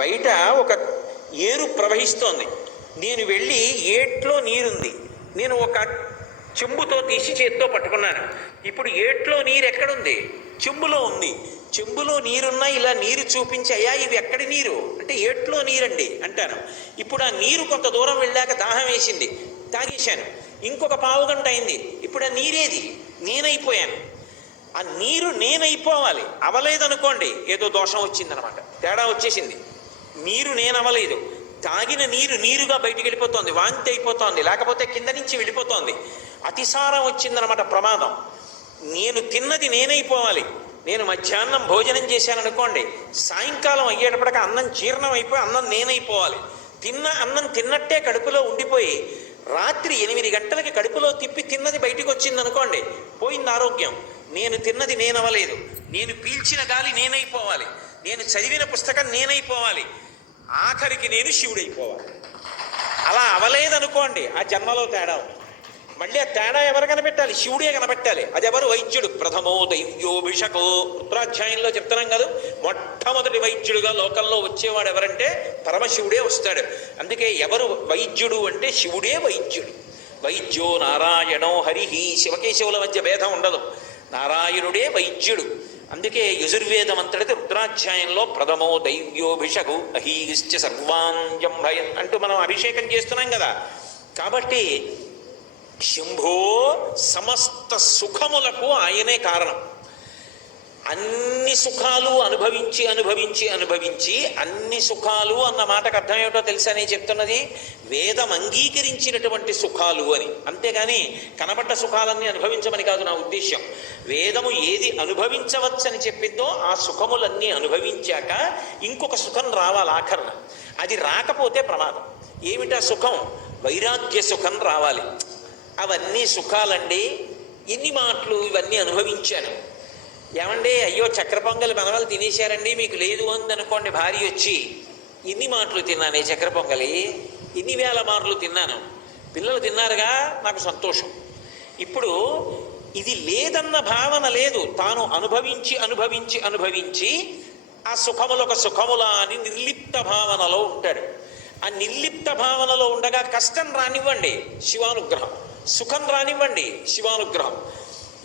బయట ఒక ఏరు ప్రవహిస్తోంది నేను వెళ్ళి ఏట్లో నీరుంది నేను ఒక చెంబుతో తీసి చేత్తో పట్టుకున్నాను ఇప్పుడు ఏట్లో నీరు ఎక్కడుంది చెంబులో ఉంది చెంబులో నీరున్నా ఇలా నీరు చూపించి అయ్యా ఇవి ఎక్కడి నీరు అంటే ఏట్లో నీరండి అంటాను ఇప్పుడు ఆ నీరు కొంత దూరం వెళ్ళాక దాహం వేసింది తాగేశాను ఇంకొక పావు గంట అయింది ఇప్పుడు ఆ నీరేది నేనైపోయాను ఆ నీరు నేనైపోవాలి అవలేదనుకోండి ఏదో దోషం వచ్చిందనమాట తేడా వచ్చేసింది నీరు నేనవ్వలేదు తాగిన నీరు నీరుగా బయటికి వెళ్ళిపోతుంది వాంతి అయిపోతుంది లేకపోతే కింద నుంచి వెళ్ళిపోతుంది అతిసారం వచ్చిందనమాట ప్రమాదం నేను తిన్నది నేనైపోవాలి నేను మధ్యాహ్నం భోజనం చేశాను అనుకోండి సాయంకాలం అయ్యేటప్పటికి అన్నం జీర్ణం అయిపోయి అన్నం నేనైపోవాలి తిన్న అన్నం తిన్నట్టే కడుపులో ఉండిపోయి రాత్రి ఎనిమిది గంటలకి కడుపులో తిప్పి తిన్నది బయటికి వచ్చింది అనుకోండి పోయింది ఆరోగ్యం నేను తిన్నది నేనవ్వలేదు నేను పీల్చిన గాలి నేనైపోవాలి నేను చదివిన పుస్తకం నేనైపోవాలి ఆఖరికి నేను శివుడైపోవాలి అలా అవలేదనుకోండి ఆ జన్మలో తేడా మళ్ళీ ఆ తేడా ఎవరు కనిపెట్టాలి శివుడే కనపెట్టాలి అది ఎవరు వైద్యుడు ప్రథమో దైవ్యోభిషకో ఉత్తరాధ్యాయంలో చెప్తున్నాం కదా మొట్టమొదటి వైద్యుడుగా లోకంలో వచ్చేవాడు ఎవరంటే పరమశివుడే వస్తాడు అందుకే ఎవరు వైద్యుడు అంటే శివుడే వైద్యుడు వైద్యో నారాయణో హరిహి శివకేశవుల మధ్య భేదం ఉండదు నారాయణుడే వైద్యుడు అందుకే యజుర్వేదం అంతటి రుద్రాధ్యాయంలో ప్రథమో దైవ్యోభిషకు అహీశ్చ సర్వాంజం భయం అంటూ మనం అభిషేకం చేస్తున్నాం కదా కాబట్టి శంభో సమస్త సుఖములకు ఆయనే కారణం అన్ని సుఖాలు అనుభవించి అనుభవించి అనుభవించి అన్ని సుఖాలు అన్న మాటకు అర్థం ఏమిటో తెలుసా నేను చెప్తున్నది వేదం అంగీకరించినటువంటి సుఖాలు అని అంతేగాని కనబడ్డ సుఖాలన్నీ అనుభవించమని కాదు నా ఉద్దేశ్యం వేదము ఏది అనుభవించవచ్చని చెప్పిందో ఆ సుఖములన్నీ అనుభవించాక ఇంకొక సుఖం రావాలి ఆఖరణ అది రాకపోతే ప్రమాదం ఏమిటా సుఖం వైరాగ్య సుఖం రావాలి అవన్నీ సుఖాలండి ఎన్ని మాటలు ఇవన్నీ అనుభవించాను ఏమండి అయ్యో చక్కెర పొంగలి మనవాళ్ళు తినేశారండి మీకు లేదు అందనుకోండి భార్య వచ్చి ఇన్ని మాటలు తిన్నాను ఈ చక్కెర పొంగలి ఇన్ని వేల మార్లు తిన్నాను పిల్లలు తిన్నారుగా నాకు సంతోషం ఇప్పుడు ఇది లేదన్న భావన లేదు తాను అనుభవించి అనుభవించి అనుభవించి ఆ సుఖములొక సుఖములా అని నిర్లిప్త భావనలో ఉంటాడు ఆ నిర్లిప్త భావనలో ఉండగా కష్టం రానివ్వండి శివానుగ్రహం సుఖం రానివ్వండి శివానుగ్రహం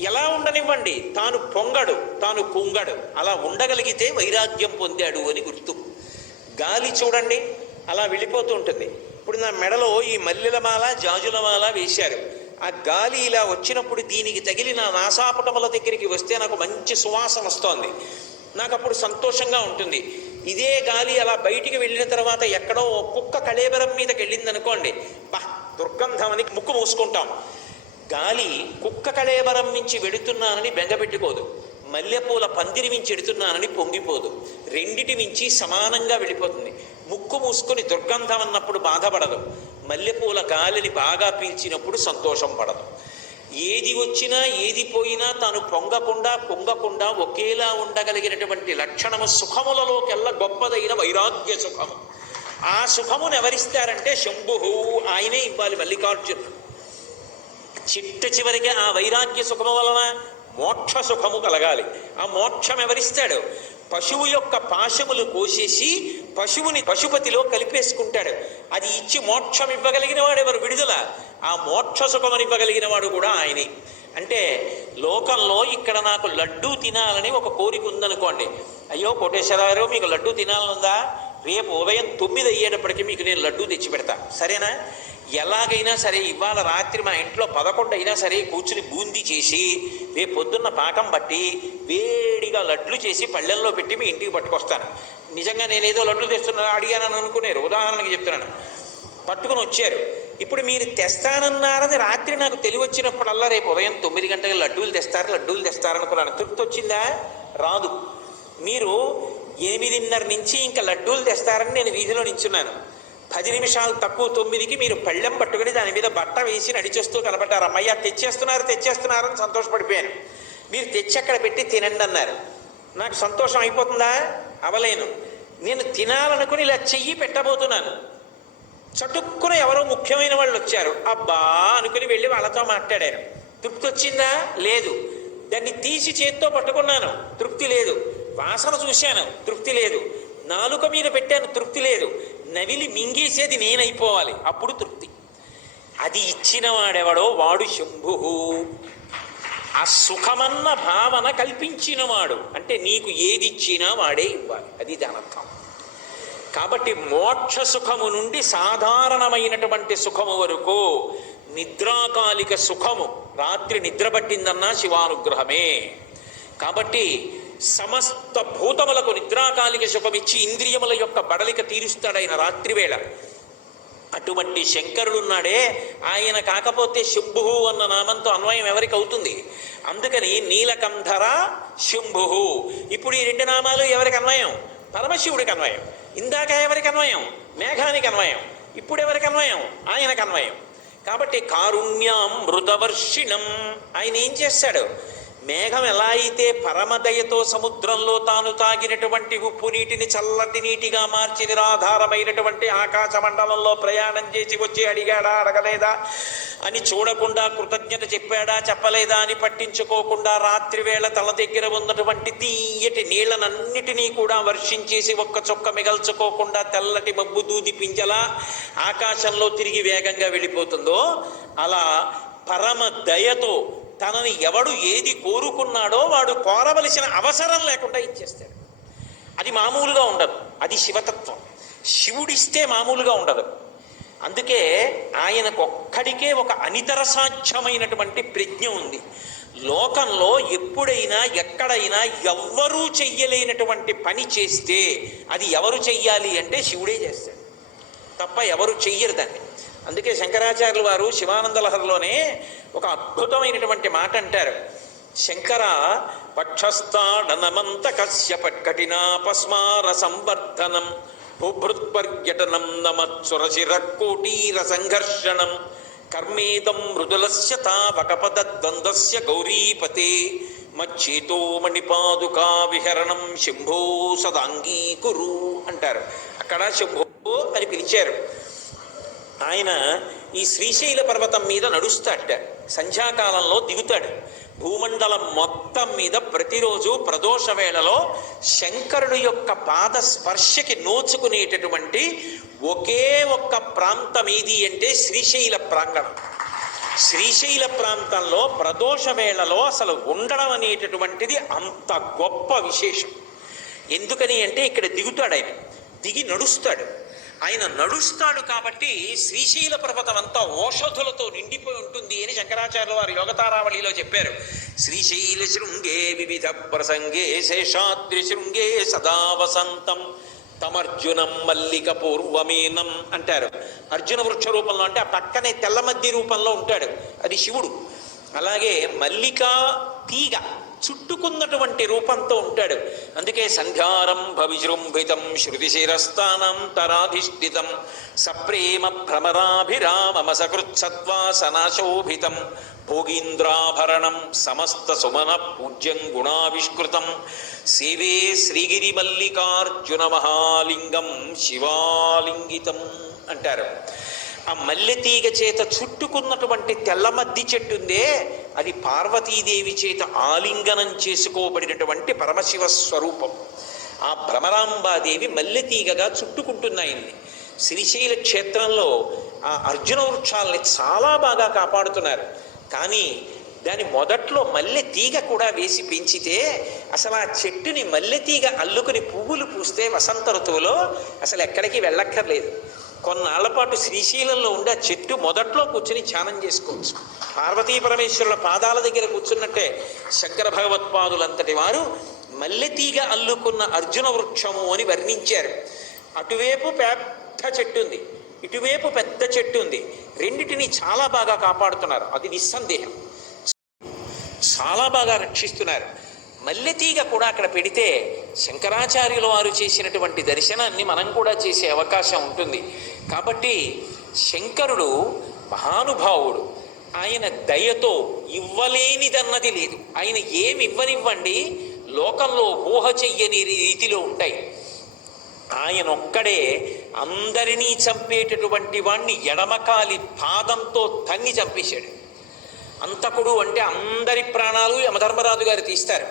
ఎలా ఉండనివ్వండి తాను పొంగడు తాను కుంగడు అలా ఉండగలిగితే వైరాగ్యం పొందాడు అని గుర్తు గాలి చూడండి అలా వెళ్ళిపోతూ ఉంటుంది ఇప్పుడు నా మెడలో ఈ మల్లెల మాల జాజుల మాల వేశారు ఆ గాలి ఇలా వచ్చినప్పుడు దీనికి తగిలి నా నాసాపటముల దగ్గరికి వస్తే నాకు మంచి సువాసన వస్తోంది నాకు అప్పుడు సంతోషంగా ఉంటుంది ఇదే గాలి అలా బయటికి వెళ్ళిన తర్వాత ఎక్కడో కుక్క కళేబరం మీదకి వెళ్ళింది అనుకోండి బా దుర్గంధం అని ముక్కు మూసుకుంటాం గాలి కుక్క కళేబరం నుంచి వెడుతున్నానని బెంగపెట్టుకోదు మల్లెపూల పందిరి మించి ఎడుతున్నానని పొంగిపోదు రెండిటి మించి సమానంగా వెళ్ళిపోతుంది ముక్కు మూసుకొని దుర్గంధం అన్నప్పుడు బాధపడదు మల్లెపూల గాలిని బాగా పీల్చినప్పుడు సంతోషం పడదు ఏది వచ్చినా ఏది పోయినా తాను పొంగకుండా పొంగకుండా ఒకేలా ఉండగలిగినటువంటి లక్షణము సుఖములలోకెల్లా గొప్పదైన వైరాగ్య సుఖము ఆ సుఖమును ఎవరిస్తారంటే శంభు ఆయనే ఇవ్వాలి మల్లికార్జునుడు చిట్ట చివరికి ఆ వైరాగ్య సుఖము వలన మోక్ష సుఖము కలగాలి ఆ మోక్షం ఎవరిస్తాడు పశువు యొక్క పాశములు కోసేసి పశువుని పశుపతిలో కలిపేసుకుంటాడు అది ఇచ్చి మోక్షం ఇవ్వగలిగిన వాడు ఎవరు విడుదల ఆ మోక్ష సుఖమని ఇవ్వగలిగిన వాడు కూడా ఆయనే అంటే లోకంలో ఇక్కడ నాకు లడ్డూ తినాలని ఒక కోరిక ఉందనుకోండి అయ్యో కోటేశ్వరరావు మీకు లడ్డూ తినాలనుందా రేపు ఉదయం తొమ్మిది అయ్యేటప్పటికి మీకు నేను లడ్డూ తెచ్చి పెడతా సరేనా ఎలాగైనా సరే ఇవాళ రాత్రి మా ఇంట్లో పదకొండు అయినా సరే కూర్చుని బూందీ చేసి రేపు పొద్దున్న పాకం పట్టి వేడిగా లడ్లు చేసి పళ్ళెల్లో పెట్టి మీ ఇంటికి పట్టుకొస్తాను నిజంగా నేనేదో లడ్లు తెస్తున్నాను అడిగానని అనుకున్నారు ఉదాహరణకి చెప్తున్నాను పట్టుకుని వచ్చారు ఇప్పుడు మీరు తెస్తానన్నారని రాత్రి నాకు తెలివచ్చినప్పుడల్లా రేపు ఉదయం తొమ్మిది గంటలకు లడ్డూలు తెస్తారు లడ్డూలు తెస్తారనుకున్నాను తృప్తి వచ్చిందా రాదు మీరు ఎనిమిదిన్నర నుంచి ఇంకా లడ్డూలు తెస్తారని నేను వీధిలో నించున్నాను పది నిమిషాలు తక్కువ తొమ్మిదికి మీరు పళ్ళెం పట్టుకుని దాని మీద బట్ట వేసి నడిచేస్తూ కనబడ్డారు అమ్మయ్య తెచ్చేస్తున్నారు తెచ్చేస్తున్నారు అని సంతోషపడిపోయాను మీరు తెచ్చి అక్కడ పెట్టి తినండి అన్నారు నాకు సంతోషం అయిపోతుందా అవలేను నేను తినాలనుకుని ఇలా చెయ్యి పెట్టబోతున్నాను చటుక్కున ఎవరో ముఖ్యమైన వాళ్ళు వచ్చారు అబ్బా అనుకుని వెళ్ళి వాళ్ళతో మాట్లాడారు తృప్తి వచ్చిందా లేదు దాన్ని తీసి చేత్తో పట్టుకున్నాను తృప్తి లేదు వాసన చూశాను తృప్తి లేదు నాలుక మీద పెట్టాను తృప్తి లేదు నవిలి మింగేసేది నేనైపోవాలి అప్పుడు తృప్తి అది ఇచ్చిన వాడెవడో వాడు శంభు ఆ సుఖమన్న భావన కల్పించినవాడు అంటే నీకు ఏది ఇచ్చినా వాడే ఇవ్వాలి అది దాని అర్థం కాబట్టి మోక్ష సుఖము నుండి సాధారణమైనటువంటి సుఖము వరకు నిద్రాకాలిక సుఖము రాత్రి నిద్ర పట్టిందన్నా శివానుగ్రహమే కాబట్టి సమస్త భూతములకు నిద్రాకాలిక శుభమిచ్చి ఇంద్రియముల యొక్క బడలిక తీరుస్తాడైన రాత్రివేళ అటువంటి శంకరుడున్నాడే ఆయన కాకపోతే శుంభు అన్న నామంతో అన్వయం ఎవరికి అవుతుంది అందుకని నీలకంధర శుంభు ఇప్పుడు ఈ రెండు నామాలు ఎవరికి అన్వయం పరమశివుడికి అన్వయం ఇందాక ఎవరికి అన్వయం మేఘానికి అన్వయం ఇప్పుడు ఎవరికి అన్వయం ఆయనకు అన్వయం కాబట్టి కారుణ్యం మృతవర్షిణం ఆయన ఏం చేస్తాడు మేఘం ఎలా అయితే పరమదయతో సముద్రంలో తాను తాగినటువంటి ఉప్పు నీటిని చల్లటి నీటిగా మార్చి నిరాధారమైనటువంటి ఆకాశ మండలంలో ప్రయాణం చేసి వచ్చి అడిగాడా అడగలేదా అని చూడకుండా కృతజ్ఞత చెప్పాడా చెప్పలేదా అని పట్టించుకోకుండా రాత్రి వేళ తల దగ్గర ఉన్నటువంటి తీయటి నీళ్లనన్నిటినీ కూడా వర్షించేసి ఒక్క చొక్క మిగల్చుకోకుండా తెల్లటి మబ్బు దూది పింజలా ఆకాశంలో తిరిగి వేగంగా వెళ్ళిపోతుందో అలా పరమ దయతో తనని ఎవడు ఏది కోరుకున్నాడో వాడు కోరవలసిన అవసరం లేకుండా ఇచ్చేస్తాడు అది మామూలుగా ఉండదు అది శివతత్వం శివుడిస్తే మామూలుగా ఉండదు అందుకే ఆయనకు ఒక్కడికే ఒక అనితర సాధ్యమైనటువంటి ప్రజ్ఞ ఉంది లోకంలో ఎప్పుడైనా ఎక్కడైనా ఎవ్వరూ చెయ్యలేనటువంటి పని చేస్తే అది ఎవరు చెయ్యాలి అంటే శివుడే చేస్తాడు తప్ప ఎవరు చెయ్యరు దాన్ని అందుకే శంకరాచార్యులు వారు శివానంద శివానందలహరిలోనే ఒక అద్భుతమైనటువంటి మాట అంటారు శంకర పక్షస్థాడనమంత కశ్యపట్ కఠినాపస్మార సంవర్ధనం భూభృత్పర్యటనం నమత్సురశిరకోటీర సంఘర్షణం కర్మేదం మృదులస్య తావకపదద్వంద్వస్య గౌరీపతే మచ్చేతో మణిపాదుకా విహరణం శంభో సదాంగీకురు అంటారు అక్కడ శంభో అని పిలిచారు ఆయన ఈ శ్రీశైల పర్వతం మీద నడుస్తాడట సంధ్యాకాలంలో దిగుతాడు భూమండలం మొత్తం మీద ప్రతిరోజు ప్రదోష వేళలో శంకరుడు యొక్క పాద స్పర్శకి నోచుకునేటటువంటి ఒకే ఒక్క ప్రాంతం ఏది అంటే శ్రీశైల ప్రాంగణం శ్రీశైల ప్రాంతంలో ప్రదోష వేళలో అసలు ఉండడం అనేటటువంటిది అంత గొప్ప విశేషం ఎందుకని అంటే ఇక్కడ దిగుతాడు ఆయన దిగి నడుస్తాడు ఆయన నడుస్తాడు కాబట్టి శ్రీశైల పర్వతం అంతా ఓషధులతో నిండిపోయి ఉంటుంది అని శంకరాచార్యుల వారి యోగతారావళిలో చెప్పారు శ్రీశైల శృంగే వివిధ ప్రసంగే శేషాద్రి శృంగే సదావసంతం తమర్జునం మల్లిక పూర్వమీనం అంటారు అర్జున వృక్ష రూపంలో అంటే ఆ పక్కనే తెల్లమద్ది రూపంలో ఉంటాడు అది శివుడు అలాగే మల్లిక తీగ చుట్టుకున్నటువంటి రూపంతో ఉంటాడు అందుకే సంధ్యారంభ విజృంభితం శృతిశిరస్థానం తరాధిష్ఠితం సప్రేమ సకృత్సత్వా సనాశోభితం భోగీంద్రాభరణం సమస్త సుమన పూజ్యం గుణావిష్కృతం శివే శ్రీగిరి మల్లికార్జున మహాలింగం శివాలింగితం అంటారు ఆ మల్లెతీగ చేత చుట్టుకున్నటువంటి తెల్లమద్ది చెట్టు ఉందే అది పార్వతీదేవి చేత ఆలింగనం చేసుకోబడినటువంటి పరమశివ స్వరూపం ఆ భ్రమరాంబాదేవి మల్లెతీగగా చుట్టుకుంటున్నాయి శ్రీశైల క్షేత్రంలో ఆ అర్జున వృక్షాలని చాలా బాగా కాపాడుతున్నారు కానీ దాని మొదట్లో మల్లె తీగ కూడా వేసి పెంచితే అసలు ఆ చెట్టుని మల్లె తీగ అల్లుకుని పువ్వులు పూస్తే వసంత ఋతువులో అసలు ఎక్కడికి వెళ్ళక్కర్లేదు కొన్నాళ్ల పాటు శ్రీశైలంలో ఉండే ఆ చెట్టు మొదట్లో కూర్చుని ధ్యానం చేసుకోవచ్చు పార్వతీ పరమేశ్వరుల పాదాల దగ్గర కూర్చున్నట్టే శంకర భగవత్పాదులంతటి వారు మల్లెతీగ అల్లుకున్న అర్జున వృక్షము అని వర్ణించారు అటువైపు పెద్ద చెట్టు ఉంది ఇటువైపు పెద్ద చెట్టు ఉంది రెండిటిని చాలా బాగా కాపాడుతున్నారు అది నిస్సందేహం చాలా బాగా రక్షిస్తున్నారు మల్లెతీగ కూడా అక్కడ పెడితే శంకరాచార్యుల వారు చేసినటువంటి దర్శనాన్ని మనం కూడా చేసే అవకాశం ఉంటుంది కాబట్టి శంకరుడు మహానుభావుడు ఆయన దయతో ఇవ్వలేనిదన్నది లేదు ఆయన ఏమి ఇవ్వనివ్వండి లోకంలో ఊహ చెయ్యని రీతిలో ఉంటాయి ఆయన ఒక్కడే అందరినీ చంపేటటువంటి వాణ్ణి ఎడమకాలి పాదంతో తన్ని చంపేశాడు అంతకుడు అంటే అందరి ప్రాణాలు యమధర్మరాజు గారు తీస్తారు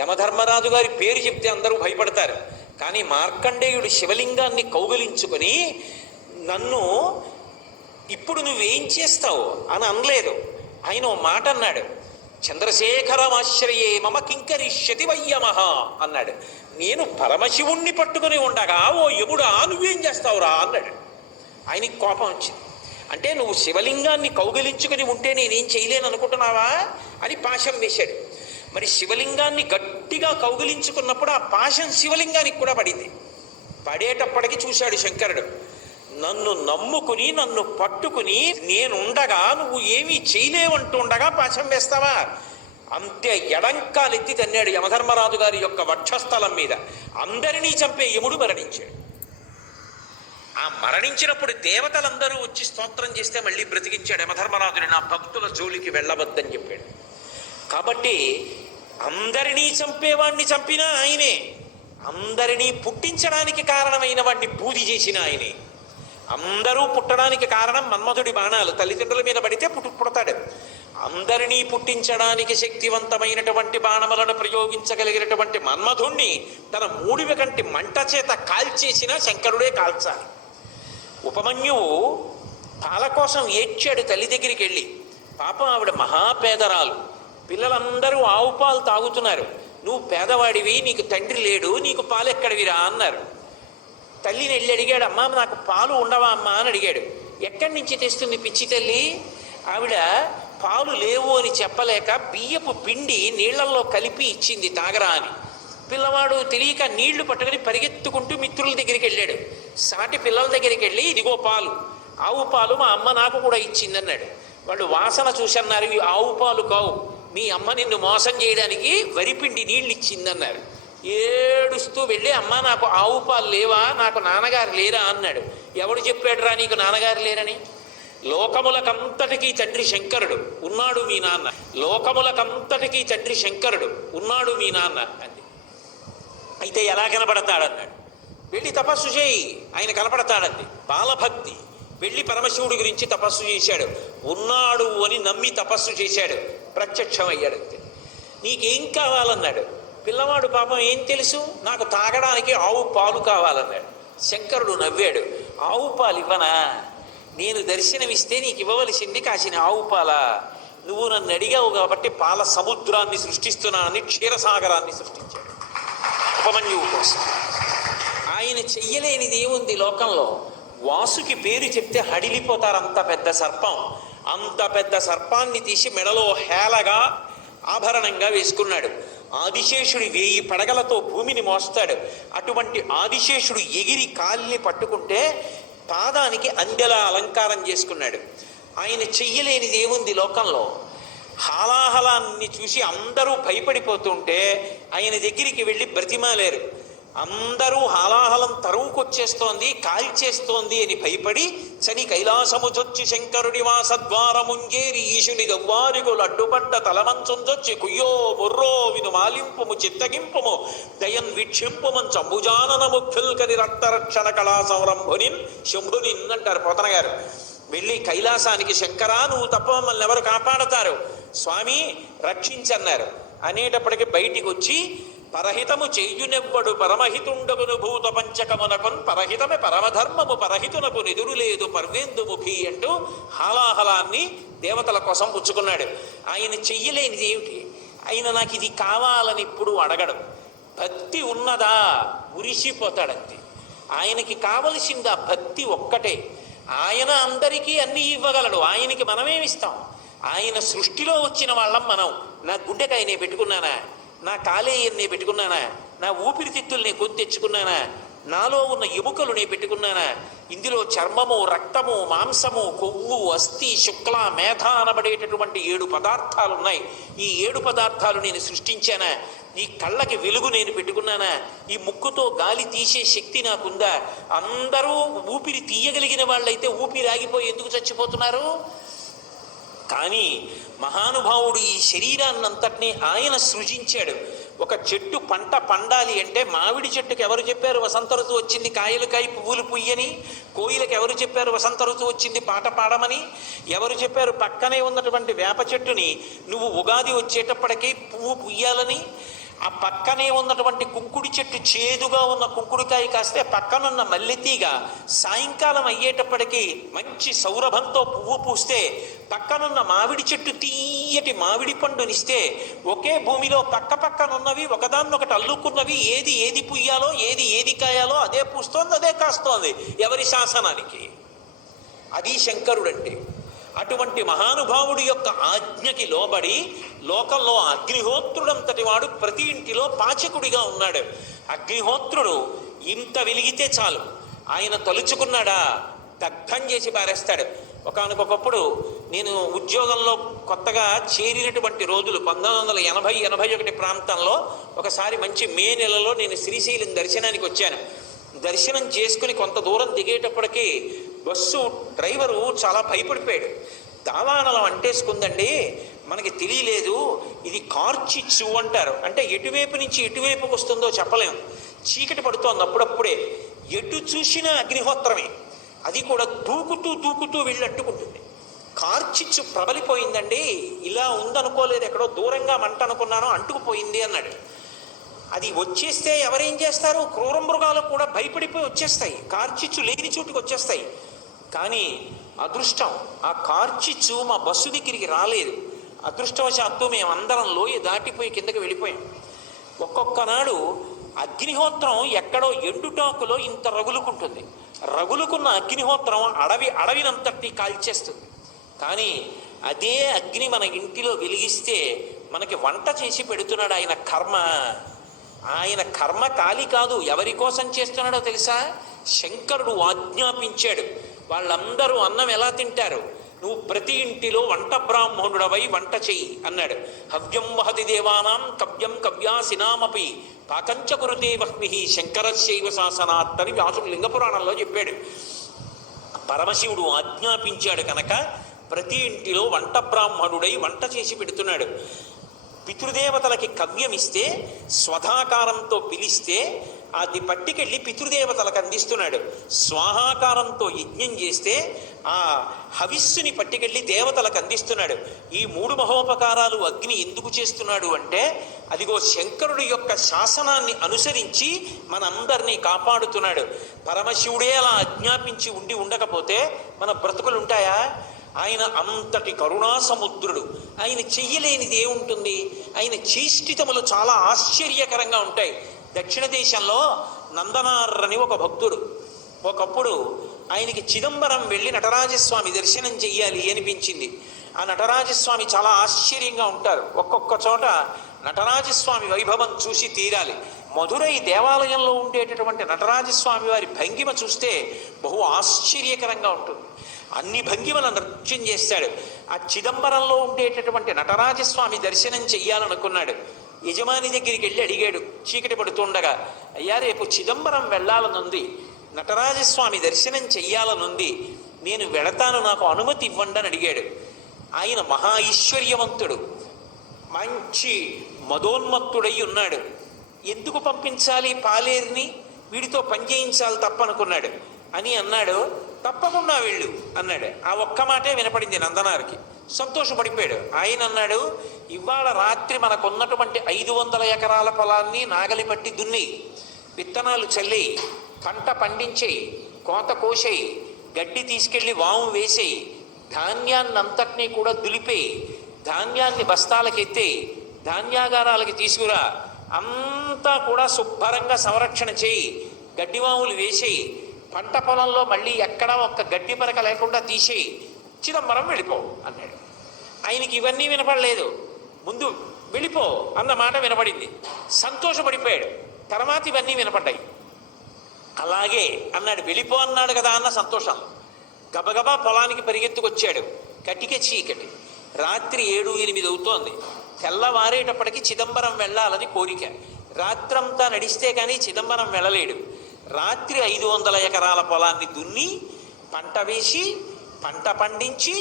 యమధర్మరాజు గారి పేరు చెప్తే అందరూ భయపడతారు కానీ మార్కండేయుడు శివలింగాన్ని కౌగలించుకొని నన్ను ఇప్పుడు నువ్వేం చేస్తావు అని అనలేదు ఆయన ఓ మాట అన్నాడు చంద్రశేఖరమాశ్రయే మమ కింకరిష్యతి వయ్యమహ అన్నాడు నేను పరమశివుణ్ణి పట్టుకుని ఉండగా ఓ యముడా నువ్వేం చేస్తావురా అన్నాడు ఆయనకి కోపం వచ్చింది అంటే నువ్వు శివలింగాన్ని కౌగిలించుకుని ఉంటే నేనేం చేయలేను అనుకుంటున్నావా అని పాశం వేశాడు మరి శివలింగాన్ని గట్టిగా కౌగిలించుకున్నప్పుడు ఆ పాశం శివలింగానికి కూడా పడింది పడేటప్పటికి చూశాడు శంకరుడు నన్ను నమ్ముకుని నన్ను పట్టుకుని నేనుండగా నువ్వు ఏమీ ఉండగా పాశం వేస్తావా అంతే ఎడంకాలెత్తి తన్నాడు యమధర్మరాజు గారి యొక్క వక్షస్థలం మీద అందరినీ చంపే యముడు మరణించాడు ఆ మరణించినప్పుడు దేవతలందరూ వచ్చి స్తోత్రం చేస్తే మళ్ళీ బ్రతికించాడు యమధర్మరాజుని నా భక్తుల జోలికి వెళ్ళవద్దని చెప్పాడు కాబట్టి అందరినీ చంపేవాణ్ణి చంపినా ఆయనే అందరినీ పుట్టించడానికి కారణమైన వాడిని పూజ చేసిన ఆయనే అందరూ పుట్టడానికి కారణం మన్మధుడి బాణాలు తల్లిదండ్రుల మీద పడితే పుట్టు పుడతాడు అందరినీ పుట్టించడానికి శక్తివంతమైనటువంటి బాణములను ప్రయోగించగలిగినటువంటి మన్మధుణ్ణి తన మూడివ కంటి మంట చేత కాల్చేసిన శంకరుడే కాల్చాలి ఉపమన్యువు పాల కోసం ఏడ్చాడు తల్లి దగ్గరికి వెళ్ళి పాపం ఆవిడ మహాపేదరాలు పిల్లలందరూ ఆవు పాలు తాగుతున్నారు నువ్వు పేదవాడివి నీకు తండ్రి లేడు నీకు పాలు ఎక్కడివిరా అన్నారు తల్లిని వెళ్ళి అడిగాడు అమ్మా నాకు పాలు ఉండవా అమ్మా అని అడిగాడు ఎక్కడి నుంచి తెస్తుంది పిచ్చి తల్లి ఆవిడ పాలు లేవు అని చెప్పలేక బియ్యపు పిండి నీళ్లలో కలిపి ఇచ్చింది తాగరా అని పిల్లవాడు తెలియక నీళ్లు పట్టుకుని పరిగెత్తుకుంటూ మిత్రుల దగ్గరికి వెళ్ళాడు సాటి పిల్లల దగ్గరికి వెళ్ళి ఇదిగో పాలు ఆవు పాలు మా అమ్మ నాకు కూడా ఇచ్చింది అన్నాడు వాళ్ళు వాసన చూసన్నారు ఆవు పాలు కావు మీ అమ్మ నిన్ను మోసం చేయడానికి వరిపిండి నీళ్ళు ఇచ్చిందన్నారు ఏడుస్తూ వెళ్ళి అమ్మ నాకు ఆవు పాలు లేవా నాకు నాన్నగారు లేరా అన్నాడు ఎవడు చెప్పాడురా నీకు నాన్నగారు లేరని లోకములకంతటికీ తండ్రి శంకరుడు ఉన్నాడు మీ నాన్న లోకములకంతటికీ తండ్రి శంకరుడు ఉన్నాడు మీ నాన్న అంది అయితే ఎలా కనపడతాడన్నాడు వెళ్ళి తపస్సు చేయి ఆయన కనపడతాడంది బాలభక్తి వెళ్ళి పరమశివుడి గురించి తపస్సు చేశాడు ఉన్నాడు అని నమ్మి తపస్సు చేశాడు ప్రత్యక్షమయ్యాడు నీకేం కావాలన్నాడు పిల్లవాడు పాపం ఏం తెలుసు నాకు తాగడానికి ఆవు పాలు కావాలన్నాడు శంకరుడు నవ్వాడు ఆవు పాలు ఇవ్వనా నేను దర్శనమిస్తే నీకు ఇవ్వవలసింది కాసిన ఆవు పాలా నువ్వు నన్ను అడిగావు కాబట్టి పాల సముద్రాన్ని సృష్టిస్తున్నానని క్షీరసాగరాన్ని సృష్టించాడు ఉపమన్యువు కోసం ఆయన చెయ్యలేనిది ఏముంది లోకంలో వాసుకి పేరు చెప్తే హడిలిపోతారు అంత పెద్ద సర్పం అంత పెద్ద సర్పాన్ని తీసి మెడలో హేళగా ఆభరణంగా వేసుకున్నాడు ఆదిశేషుడి వేయి పడగలతో భూమిని మోస్తాడు అటువంటి ఆదిశేషుడు ఎగిరి కాల్ని పట్టుకుంటే పాదానికి అందెలా అలంకారం చేసుకున్నాడు ఆయన చెయ్యలేనిది ఏముంది లోకంలో హాలాహలాన్ని చూసి అందరూ భయపడిపోతుంటే ఆయన దగ్గరికి వెళ్ళి బ్రతిమాలేరు అందరూ హాలాహలం తరువుకొచ్చేస్తోంది కాల్చేస్తోంది అని భయపడి చని కైలాసముచొచ్చి శంకరుడి వాసద్వారముంగేరి ఈశుని గవ్వారిగులు అడ్డుపడ్డ తలమంచొచ్చి కుయ్యో బుర్రో విను మాలింపుము చిత్తగింపుము దయన్ వీక్షింపుమం చంబుజానన ముగ్ధుల్కని రక్తరక్షణ కళా సంరంభునిన్ శంభునిన్ అంటారు పోతన గారు వెళ్ళి కైలాసానికి శంకరా నువ్వు తప్ప మమ్మల్ని ఎవరు కాపాడతారు స్వామి రక్షించన్నారు అనేటప్పటికి బయటికి వచ్చి పరహితము చేయునెవ్వడు పరమహితుండగును భూత పంచకమునకున్ పరహితమే పరమధర్మము పరహితునకు నిదురులేదు లేదు భీ అంటూ హలాహలాన్ని దేవతల కోసం పుచ్చుకున్నాడు ఆయన చెయ్యలేనిది ఏమిటి ఆయన నాకు ఇది కావాలని ఇప్పుడు అడగడం భక్తి ఉన్నదా ఉరిసిపోతాడంతే ఆయనకి కావలసింది ఆ భక్తి ఒక్కటే ఆయన అందరికీ అన్నీ ఇవ్వగలడు ఆయనకి మనమేమిస్తాం ఆయన సృష్టిలో వచ్చిన వాళ్ళం మనం నా గుండెకాయ పెట్టుకున్నానా నా కాలేయం నీ పెట్టుకున్నానా నా ఊపిరితిత్తులు నీ కొని తెచ్చుకున్నానా నాలో ఉన్న ఎముకలు నీ పెట్టుకున్నానా ఇందులో చర్మము రక్తము మాంసము కొవ్వు అస్థి శుక్ల మేధ అనబడేటటువంటి ఏడు పదార్థాలు ఉన్నాయి ఈ ఏడు పదార్థాలు నేను సృష్టించానా ఈ కళ్ళకి వెలుగు నేను పెట్టుకున్నానా ఈ ముక్కుతో గాలి తీసే శక్తి నాకుందా అందరూ ఊపిరి తీయగలిగిన వాళ్ళైతే ఊపిరి ఆగిపోయి ఎందుకు చచ్చిపోతున్నారు కానీ మహానుభావుడు ఈ శరీరాన్ని అంతటినీ ఆయన సృజించాడు ఒక చెట్టు పంట పండాలి అంటే మామిడి చెట్టుకు ఎవరు చెప్పారు వసంత ఋతు వచ్చింది కాయలు కాయ పువ్వులు పుయ్యని కోయిలకు ఎవరు చెప్పారు వసంత ఋతువు వచ్చింది పాట పాడమని ఎవరు చెప్పారు పక్కనే ఉన్నటువంటి వేప చెట్టుని నువ్వు ఉగాది వచ్చేటప్పటికీ పువ్వు పుయ్యాలని ఆ పక్కనే ఉన్నటువంటి కుంకుడి చెట్టు చేదుగా ఉన్న కుంకుడికాయ కాస్తే పక్కనున్న మల్లెతీగ సాయంకాలం అయ్యేటప్పటికీ మంచి సౌరభంతో పువ్వు పూస్తే పక్కనున్న మామిడి చెట్టు తీయటి మామిడి పండునిస్తే ఒకే భూమిలో పక్క పక్కనున్నవి ఒకదాన్నొకటి అల్లుకున్నవి ఏది ఏది పుయ్యాలో ఏది ఏది కాయాలో అదే పూస్తోంది అదే కాస్తోంది ఎవరి శాసనానికి అది శంకరుడంటే అటువంటి మహానుభావుడి యొక్క ఆజ్ఞకి లోబడి లోకంలో అగ్నిహోత్రుడంతటి వాడు ప్రతి ఇంటిలో పాచకుడిగా ఉన్నాడు అగ్నిహోత్రుడు ఇంత వెలిగితే చాలు ఆయన తలుచుకున్నాడా దగ్ధం చేసి పారేస్తాడు ఒకనకొకప్పుడు నేను ఉద్యోగంలో కొత్తగా చేరినటువంటి రోజులు పంతొమ్మిది వందల ఎనభై ఎనభై ఒకటి ప్రాంతంలో ఒకసారి మంచి మే నెలలో నేను శ్రీశైలం దర్శనానికి వచ్చాను దర్శనం చేసుకుని కొంత దూరం దిగేటప్పటికీ బస్సు డ్రైవరు చాలా భయపడిపోయాడు దావానలం అంటేసుకుందండి మనకి తెలియలేదు ఇది కార్చిచ్చు అంటారు అంటే ఎటువైపు నుంచి ఎటువైపుకి వస్తుందో చెప్పలేము చీకటి పడుతోంది అప్పుడప్పుడే ఎటు చూసినా అగ్నిహోత్రమే అది కూడా దూకుతూ దూకుతూ వెళ్ళట్టుకుంటుంది కార్చిచ్చు ప్రబలిపోయిందండి ఇలా ఉందనుకోలేదు ఎక్కడో దూరంగా మంట అనుకున్నానో అంటుకుపోయింది అన్నాడు అది వచ్చేస్తే ఎవరేం చేస్తారు క్రూర మృగాలు కూడా భయపడిపోయి వచ్చేస్తాయి కార్చిచ్చు లేని చోటుకి వచ్చేస్తాయి కానీ అదృష్టం ఆ కార్చిచ్చు మా బస్సు దగ్గరికి రాలేదు అదృష్టవశాత్తు మేము అందరం లోయ దాటిపోయి కిందకి వెళ్ళిపోయాం ఒక్కొక్కనాడు అగ్నిహోత్రం ఎక్కడో ఎండుటాకులో ఇంత రగులుకుంటుంది రగులుకున్న అగ్నిహోత్రం అడవి అడవినంతటి కాల్చేస్తుంది కానీ అదే అగ్ని మన ఇంటిలో వెలిగిస్తే మనకి వంట చేసి పెడుతున్నాడు ఆయన కర్మ ఆయన కర్మ కాలి కాదు ఎవరి కోసం చేస్తున్నాడో తెలుసా శంకరుడు ఆజ్ఞాపించాడు వాళ్ళందరూ అన్నం ఎలా తింటారు నువ్వు ప్రతి ఇంటిలో వంట బ్రాహ్మణుడవై వంట చెయ్యి అన్నాడు హవ్యం వహతి దేవానాం కవ్యం కవ్యాసినామపి పాకంచ కురుతే వహ్ని శంకరశైవ శాసనాత్ అని వ్యాసుడు లింగపురాణంలో చెప్పాడు పరమశివుడు ఆజ్ఞాపించాడు కనుక ప్రతి ఇంటిలో వంట బ్రాహ్మణుడై వంట చేసి పెడుతున్నాడు పితృదేవతలకి కవ్యం ఇస్తే స్వధాకారంతో పిలిస్తే అది పట్టుకెళ్ళి పితృదేవతలకు అందిస్తున్నాడు స్వాహాకారంతో యజ్ఞం చేస్తే ఆ హవిస్సుని పట్టుకెళ్ళి దేవతలకు అందిస్తున్నాడు ఈ మూడు మహోపకారాలు అగ్ని ఎందుకు చేస్తున్నాడు అంటే అదిగో శంకరుడి యొక్క శాసనాన్ని అనుసరించి మనందరినీ కాపాడుతున్నాడు పరమశివుడే అలా ఆజ్ఞాపించి ఉండి ఉండకపోతే మన బ్రతుకులు ఉంటాయా ఆయన అంతటి కరుణాసముద్రుడు ఆయన చెయ్యలేనిది ఏముంటుంది ఆయన చేష్టితములు చాలా ఆశ్చర్యకరంగా ఉంటాయి దక్షిణ దేశంలో నందనార్ ఒక భక్తుడు ఒకప్పుడు ఆయనకి చిదంబరం వెళ్ళి నటరాజస్వామి దర్శనం చెయ్యాలి అనిపించింది ఆ నటరాజస్వామి చాలా ఆశ్చర్యంగా ఉంటారు ఒక్కొక్క చోట నటరాజస్వామి వైభవం చూసి తీరాలి మధురై దేవాలయంలో ఉండేటటువంటి నటరాజస్వామి వారి భంగిమ చూస్తే బహు ఆశ్చర్యకరంగా ఉంటుంది అన్ని భంగిమల నృత్యం చేస్తాడు ఆ చిదంబరంలో ఉండేటటువంటి నటరాజస్వామి దర్శనం చెయ్యాలనుకున్నాడు యజమాని దగ్గరికి వెళ్ళి అడిగాడు చీకటి పడుతుండగా అయ్యా రేపు చిదంబరం వెళ్ళాలనుంది నటరాజస్వామి దర్శనం చెయ్యాలనుంది నేను వెళతాను నాకు అనుమతి ఇవ్వండి అని అడిగాడు ఆయన మహా ఐశ్వర్యవంతుడు మంచి మదోన్మత్తుడై ఉన్నాడు ఎందుకు పంపించాలి పాలేరిని వీడితో పనిచేయించాలి తప్పనుకున్నాడు అని అన్నాడు తప్పకుండా వెళ్ళు అన్నాడు ఆ ఒక్క మాటే వినపడింది నందనారికి సంతోషపడిపోయాడు ఆయన అన్నాడు ఇవాళ రాత్రి ఉన్నటువంటి ఐదు వందల ఎకరాల పొలాన్ని నాగలి పట్టి దున్ని విత్తనాలు చల్లి పంట పండించేయి కోత కోసేయి గడ్డి తీసుకెళ్ళి వాము వేసేయి ధాన్యాన్ని అంతటినీ కూడా దులిపేయి ధాన్యాన్ని బస్తాలకెత్తే ధాన్యాగారాలకి తీసుకురా అంతా కూడా శుభ్రంగా సంరక్షణ చేయి గడ్డివాములు వేసేయి పంట పొలంలో మళ్ళీ ఎక్కడ ఒక్క గడ్డి పరక లేకుండా తీసేయి చిదంబరం వెళ్ళిపో అన్నాడు ఆయనకి ఇవన్నీ వినపడలేదు ముందు వెళ్ళిపో అన్న మాట వినపడింది సంతోషపడిపోయాడు తర్వాత ఇవన్నీ వినపడ్డాయి అలాగే అన్నాడు వెళ్ళిపో అన్నాడు కదా అన్న సంతోషం గబగబా పొలానికి పరిగెత్తుకొచ్చాడు కటిక చీకటి రాత్రి ఏడు ఎనిమిది అవుతోంది తెల్లవారేటప్పటికి చిదంబరం వెళ్ళాలని కోరిక రాత్రంతా నడిస్తే కానీ చిదంబరం వెళ్ళలేడు రాత్రి ఐదు వందల ఎకరాల పొలాన్ని దున్ని పంట వేసి పంట పండించి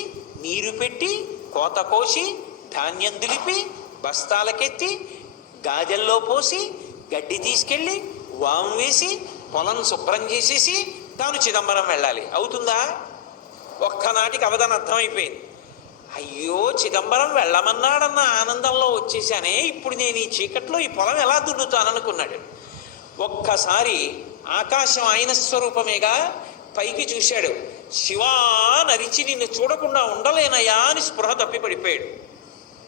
నీరు పెట్టి కోత కోసి ధాన్యం దులిపి బస్తాలకెత్తి గాజల్లో పోసి గడ్డి తీసుకెళ్ళి వాము వేసి పొలం శుభ్రం చేసేసి తాను చిదంబరం వెళ్ళాలి అవుతుందా ఒక్కనాటికి అవధాన అర్థమైపోయింది అయ్యో చిదంబరం వెళ్ళమన్నాడన్న ఆనందంలో వచ్చేసానే ఇప్పుడు నేను ఈ చీకట్లో ఈ పొలం ఎలా దున్నుతాననుకున్నాడు ఒక్కసారి ఆకాశం ఆయన స్వరూపమేగా పైకి చూశాడు శివా నరిచి నిన్ను చూడకుండా ఉండలేనయా అని స్పృహ తప్పి పడిపోయాడు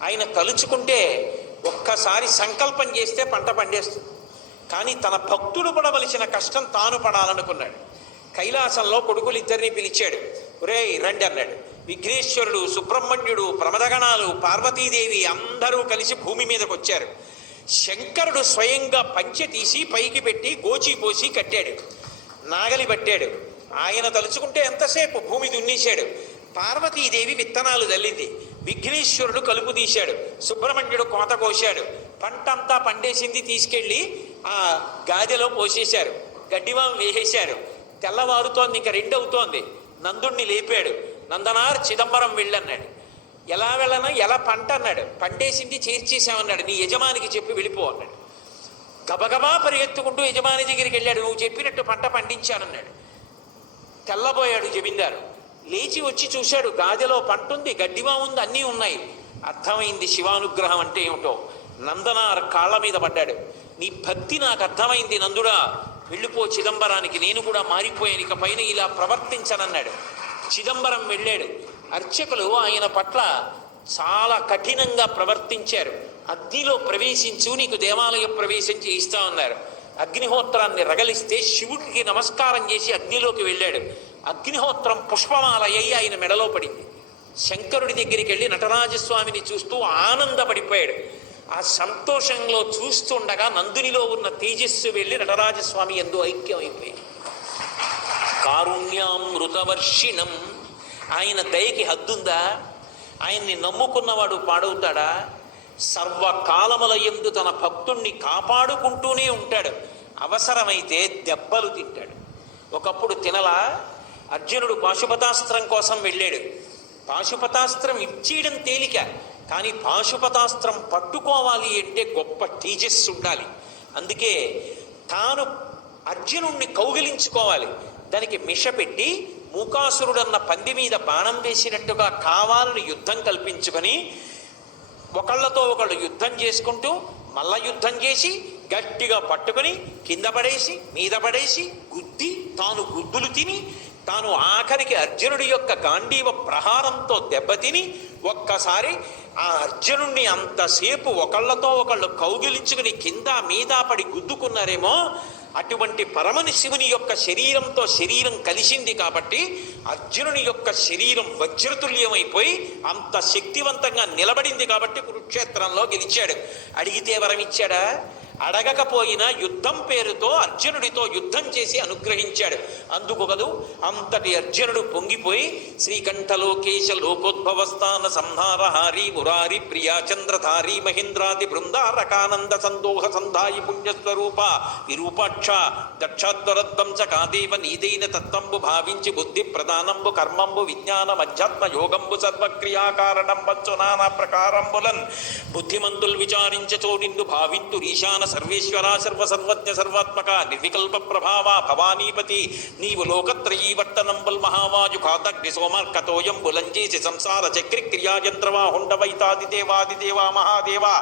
ఆయన తలుచుకుంటే ఒక్కసారి సంకల్పం చేస్తే పంట పండేస్తుంది కానీ తన భక్తుడు పడవలసిన కష్టం తాను పడాలనుకున్నాడు కైలాసంలో కొడుకులు ఇద్దరిని పిలిచాడు ఒరే రండి అన్నాడు విఘ్నేశ్వరుడు సుబ్రహ్మణ్యుడు ప్రమదగణాలు పార్వతీదేవి అందరూ కలిసి భూమి మీదకి వచ్చారు శంకరుడు స్వయంగా పంచె తీసి పైకి పెట్టి గోచి పోసి కట్టాడు నాగలి పట్టాడు ఆయన తలుచుకుంటే ఎంతసేపు భూమి దున్నేశాడు పార్వతీదేవి విత్తనాలు చల్లింది విఘ్నేశ్వరుడు కలుపు తీశాడు సుబ్రహ్మణ్యుడు కోత కోశాడు పంట అంతా పండేసింది తీసుకెళ్ళి ఆ గాదెలో పోసేశారు గడ్డివాం వేసేశారు తెల్లవారుతోంది ఇంకా రెండవుతోంది నందుణ్ణి లేపాడు నందనార్ చిదంబరం వెళ్ళన్నాడు ఎలా వెళ్ళనా ఎలా పంట అన్నాడు పంటేసింది చేర్చేసామన్నాడు నీ యజమానికి చెప్పి వెళ్ళిపో అన్నాడు గబగబా పరిగెత్తుకుంటూ యజమాని దగ్గరికి వెళ్ళాడు నువ్వు చెప్పినట్టు పంట పండించానన్నాడు తెల్లబోయాడు జమీందారు లేచి వచ్చి చూశాడు గాదిలో పంట ఉంది గడ్డివా ఉంది అన్నీ ఉన్నాయి అర్థమైంది శివానుగ్రహం అంటే ఏమిటో నందనార్ కాళ్ళ మీద పడ్డాడు నీ భక్తి నాకు అర్థమైంది నందుడా వెళ్ళిపో చిదంబరానికి నేను కూడా మారిపోయాను ఇక పైన ఇలా ప్రవర్తించనన్నాడు చిదంబరం వెళ్ళాడు అర్చకులు ఆయన పట్ల చాలా కఠినంగా ప్రవర్తించారు అగ్నిలో ప్రవేశించు నీకు దేవాలయ ప్రవేశం చేయిస్తా ఉన్నారు అగ్నిహోత్రాన్ని రగలిస్తే శివుడికి నమస్కారం చేసి అగ్నిలోకి వెళ్ళాడు అగ్నిహోత్రం పుష్పమాలయ్యి ఆయన మెడలో పడింది శంకరుడి దగ్గరికి వెళ్ళి నటరాజస్వామిని చూస్తూ ఆనందపడిపోయాడు ఆ సంతోషంలో చూస్తుండగా నందునిలో ఉన్న తేజస్సు వెళ్ళి నటరాజస్వామి ఎందు ఐక్యమైపోయింది కారుణ్యామృతవర్షిణం ఆయన దయకి హద్దుందా ఆయన్ని నమ్ముకున్నవాడు పాడవుతాడా సర్వకాలముల ఎందు తన భక్తుణ్ణి కాపాడుకుంటూనే ఉంటాడు అవసరమైతే దెబ్బలు తింటాడు ఒకప్పుడు తినలా అర్జునుడు పాశుపతాస్త్రం కోసం వెళ్ళాడు పాశుపతాస్త్రం ఇచ్చేయడం తేలిక కానీ పాశుపతాస్త్రం పట్టుకోవాలి అంటే గొప్ప టీజెస్ ఉండాలి అందుకే తాను అర్జునుణ్ణి కౌగిలించుకోవాలి దానికి మిష పెట్టి మూకాసురుడన్న పంది మీద బాణం వేసినట్టుగా కావాలని యుద్ధం కల్పించుకొని ఒకళ్ళతో ఒకళ్ళు యుద్ధం చేసుకుంటూ మళ్ళా యుద్ధం చేసి గట్టిగా పట్టుకొని కింద పడేసి మీద పడేసి గుద్ది తాను గుద్దులు తిని తాను ఆఖరికి అర్జునుడి యొక్క గాంధీవ ప్రహారంతో దెబ్బతిని ఒక్కసారి ఆ అర్జునుడిని అంతసేపు ఒకళ్ళతో ఒకళ్ళు కౌగిలించుకుని కింద మీద పడి గుద్దుకున్నారేమో అటువంటి పరమని శివుని యొక్క శరీరంతో శరీరం కలిసింది కాబట్టి అర్జునుని యొక్క శరీరం వజ్రతుల్యమైపోయి అంత శక్తివంతంగా నిలబడింది కాబట్టి కురుక్షేత్రంలో గెలిచాడు అడిగితే వరం ఇచ్చాడా అడగకపోయినా యుద్ధం పేరుతో అర్జునుడితో యుద్ధం చేసి అనుగ్రహించాడు అందుకొకదు అంతటి అర్జునుడు పొంగిపోయి శ్రీకంఠలోకేశ లోకోద్భవస్థాన సంహారహారి మురారి ప్రియాచంద్రధారి మహేంద్రాది బృందారకానంద సందోహ సంధాయి పుణ్యస్వరూప విరూపాక్ష దక్షాద్వరద్వంస కాదేవ నీదైన తత్వంబు భావించి బుద్ధి ప్రధానంబు కర్మంబు విజ్ఞాన మధ్యాత్మ యోగంబు సర్వక్రియాకారణం వచ్చు నానా ప్రకారంబులన్ బుద్ధిమంతులు విచారించచో నిన్ను భావింతు ఈశాన సర్వేశ్వర సర్వసర్వజ్ఞ సర్వాత్మక నిర్వికల్ప ప్రభావ భవానీపతి నీవు లోకత్రయీవర్తనం బల్మహావాయు ఖాతగ్ని సోమర్కతోయం బులంజేసి సంసార చక్రి క్రియాయంత్రవా హుండవైతాదిదేవాదిదేవా మహాదేవా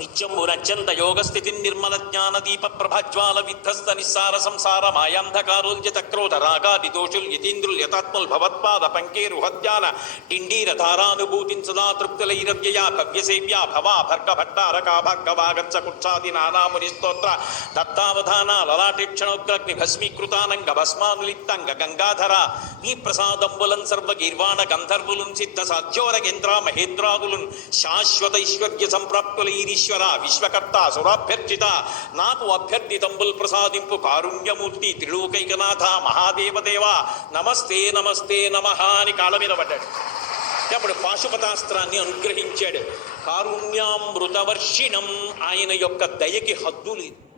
నిత్యంబురజ్యంత యోగస్థితి నిర్మల జ్ఞాన దీప ప్రభజ్వాల విధ్వస్త నిస్సార సంసార మాయాంధకారుల్ మాయాంధకారోల్యతక్రోధ రాగాది దోషుల్ యతీంద్రుల్ యతాత్ముల్ భవత్పాద పంకేరు పంకేరుహత్యాన టిండీర ధారానుభూతిం సదా తృప్తులైరవ్యయా భవ్యసేవ్యా భవా భర్గ భట్టారకా భార్గవాగచ్చ కుక్షాది నానాముని స్తోత్ర దత్తావధాన లలాటి క్షణోగ్రగ్ని భస్మీకృతానంగ భస్మానులిత్తంగ గంగాధర నీ ప్రసాదంబులం సర్వ గీర్వాణ గంధర్వులు సిద్ధ సాధ్యోర కేంద్ర మహేంద్రాదులు శాశ్వత ఐశ్వర్య సంప్రాప్తులైరిష్ ఈశ్వర విశ్వకర్త సురాభ్యర్థిత నాకు అభ్యర్థి తంబుల్ ప్రసాదింపు కారుణ్యమూర్తి త్రిలోకైకనాథ మహాదేవదేవ నమస్తే నమస్తే నమ అని కాళ్ళ మీద పడ్డాడు అప్పుడు పాశుపతాస్త్రాన్ని అనుగ్రహించాడు కారుణ్యామృతవర్షిణం ఆయన యొక్క దయకి హద్దు లేదు